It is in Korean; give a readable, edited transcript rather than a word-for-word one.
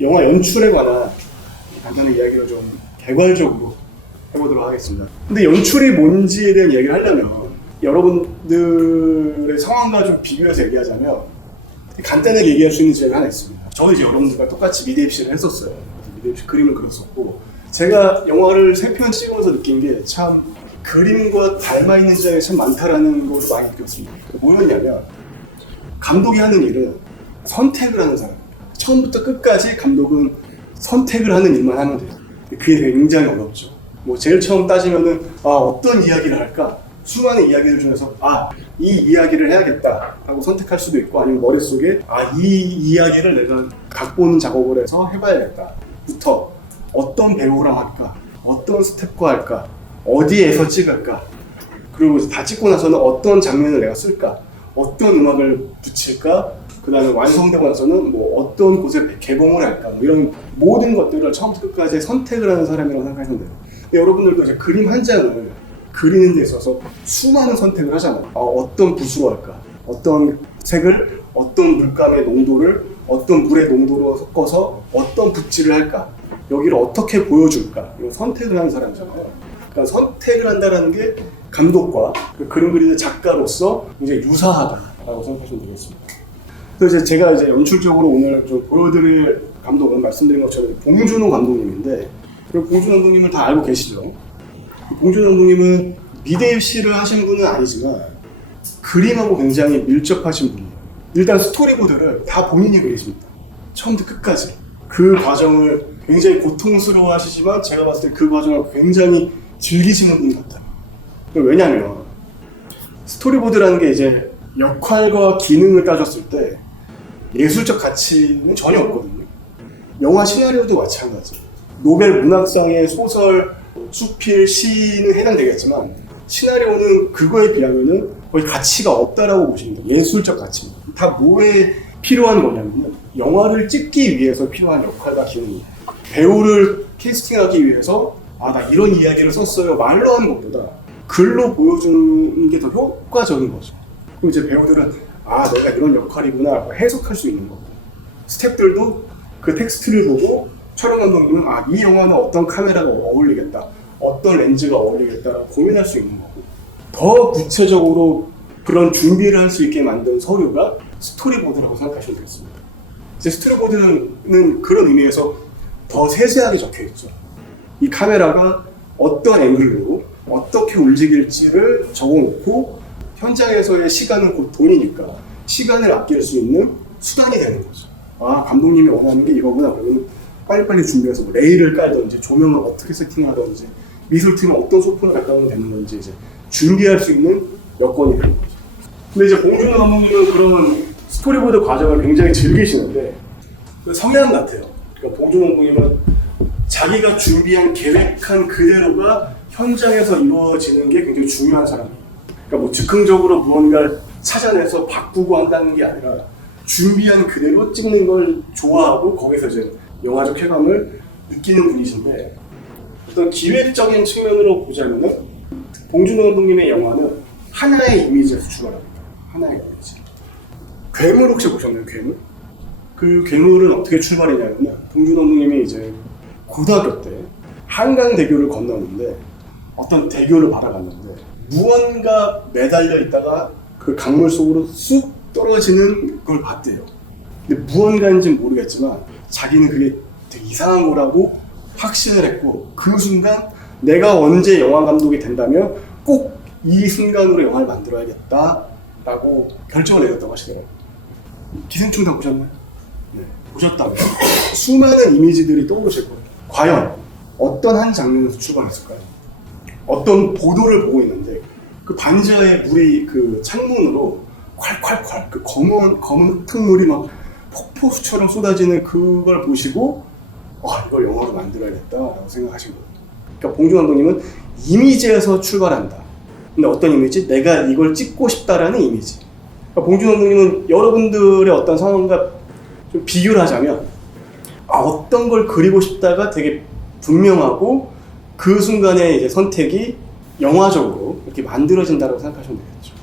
영화 연출에 관한 간단한 이야기를 좀 개괄적으로 해보도록 하겠습니다. 근데 연출이 뭔지에 대한 이야기를 하려면 여러분들의 상황과 좀 비교해서 얘기하자면 간단하게 얘기할 수 있는 지점이 하나 있습니다. 저도 이제 여러분들과 똑같이 미대 입시를 했었어요. 미대 입시 그림을 그렸었고, 제가 영화를 3편 찍으면서 느낀 게 참 그림과 닮아있는 지점이 참 많다라는 걸 많이 느꼈습니다. 뭐였냐면, 감독이 하는 일은 선택을 하는 사람입니다. 처음부터 끝까지 감독은 선택을 하는 일만 하면 돼요. 그게 굉장히 어렵죠. 뭐 제일 처음 따지면은 어떤 이야기를 할까? 수많은 이야기들 중에서 이 이야기를 해야겠다 하고 선택할 수도 있고, 아니면 머릿속에 이 이야기를 내가 각본 작업을 해서 해봐야겠다 부터 어떤 배우랑 할까? 어떤 스텝과 할까? 어디에서 찍을까? 그리고 이제 다 찍고 나서는 어떤 장면을 내가 쓸까? 어떤 음악을 붙일까? 그 다음에 완성되고 나서는 뭐 어떤 곳에 개봉을 할까? 뭐 이런 모든 것들을 처음부터 끝까지 선택을 하는 사람이라고 생각하시면 돼요. 근데 여러분들도 이제 그림 한 장을 그리는 데 있어서 수많은 선택을 하잖아요. 어떤 붓으로 할까? 어떤 색을, 어떤 물감의 농도를, 어떤 물의 농도로 섞어서 어떤 붓질을 할까? 여기를 어떻게 보여줄까? 이런 선택을 하는 사람이잖아요. 그러니까 선택을 한다는 게 감독과 그 그림 그리는 작가로서 굉장히 유사하다라고 생각하시면 되겠습니다. 그래서 제가 이제 연출적으로 오늘 좀 보여드릴 감독은 말씀드린 것처럼 봉준호 감독님인데, 봉준호 감독님을 다 알고 계시죠? 봉준호 감독님은 미대 입시를 하신 분은 아니지만 그림하고 굉장히 밀접하신 분이에요. 일단 스토리보드를 다 본인이 그리십니다. 처음부터 끝까지. 그 과정을 굉장히 고통스러워 하시지만 제가 봤을 때 그 과정을 굉장히 즐기시는 분 같아요. 왜냐면 스토리보드라는 게 이제 역할과 기능을 따졌을 때 예술적 가치는 전혀 없거든요. 영화 시나리오도 마찬가지. 노벨 문학상의 소설, 수필, 시는 해당되겠지만 시나리오는 그거에 비하면은 거의 가치가 없다라고 보시면 돼요. 예술적 가치입니다. 다 뭐에 필요한 거냐면 영화를 찍기 위해서 필요한 역할과 기능이에요. 배우를 캐스팅하기 위해서 나 이런 이야기를 썼어요 말로 하는 것보다 글로 보여주는 게 더 효과적인 거죠. 그럼 이제 배우들은 내가 이런 역할이구나 해석할 수 있는 거고, 스태프들도 그 텍스트를 보고 촬영 감독님은 이 영화는 어떤 카메라가 어울리겠다, 어떤 렌즈가 어울리겠다라고 고민할 수 있는 거고, 더 구체적으로 그런 준비를 할 수 있게 만든 서류가 스토리보드라고 생각하시면 되겠습니다. 이제 스토리보드는 그런 의미에서 더 세세하게 적혀 있죠. 이 카메라가 어떤 앵글로 어떻게 움직일지를 적어놓고, 현장에서의 시간은 곧 돈이니까 시간을 아낄 수 있는 수단이 되는 거죠. 감독님이 원하는 게 이거구나. 그러면 빨리빨리 준비해서 뭐 레일을 깔든지 조명을 어떻게 세팅하든지 미술팀은 어떤 소품을 갖다 놓으면 되는 건지 이제 준비할 수 있는 여건이 되는 거죠. 근데 이제 봉준호 감독님은 그런 스토리보드 과정을 굉장히 즐기시는데 성향 같아요. 그러니까 봉준호 감독님은 자기가 준비한 계획한 그대로가 현장에서 이루어지는 게 굉장히 중요한 사람이에요. 그러니까 뭐 즉흥적으로 무언가를 찾아내서 바꾸고 한다는 게 아니라 준비한 그대로 찍는 걸 좋아하고 거기서 이제 영화적 쾌감을 느끼는 분이신데, 어떤 기획적인 측면으로 보자면은 봉준호 감독님의 영화는 하나의 이미지에서 출발합니다. 하나의 이미지. 괴물 혹시 보셨나요? 괴물? 그 괴물은 어떻게 출발했냐면요, 봉준호 감독님이 이제 고등학교 때 한강대교를 건너는데 어떤 대교를 바라봤는데 무언가 매달려 있다가 그 강물 속으로 쑥 떨어지는 걸 봤대요. 근데 무언가인지는 모르겠지만 자기는 그게 되게 이상한 거라고 확신을 했고, 그 순간 내가 언제 영화 감독이 된다면 꼭 이 순간으로 영화를 만들어야겠다라고 결정을 내렸다고 하시더라고요. 기생충 다 보셨나요? 네, 보셨다면 수많은 이미지들이 떠오르실 거예요. 과연 어떤 한 장면에서 출발했을까요? 어떤 보도를 보고 있는데 그 반지하에 물이 그 창문으로 콸콸콸 그 검은 흙탕물이 막 폭포수처럼 쏟아지는 그걸 보시고 이걸 영화로 만들어야겠다라고 생각하신 거예요. 그러니까 봉준호 감독님은 이미지에서 출발한다. 근데 어떤 이미지? 내가 이걸 찍고 싶다라는 이미지. 그러니까 봉준호 감독님은 여러분들의 어떤 상황과 좀 비교를 하자면 어떤 걸 그리고 싶다가 되게 분명하고 그 순간에 이제 선택이 영화적으로 이렇게 만들어진다고 생각하시면 되겠죠.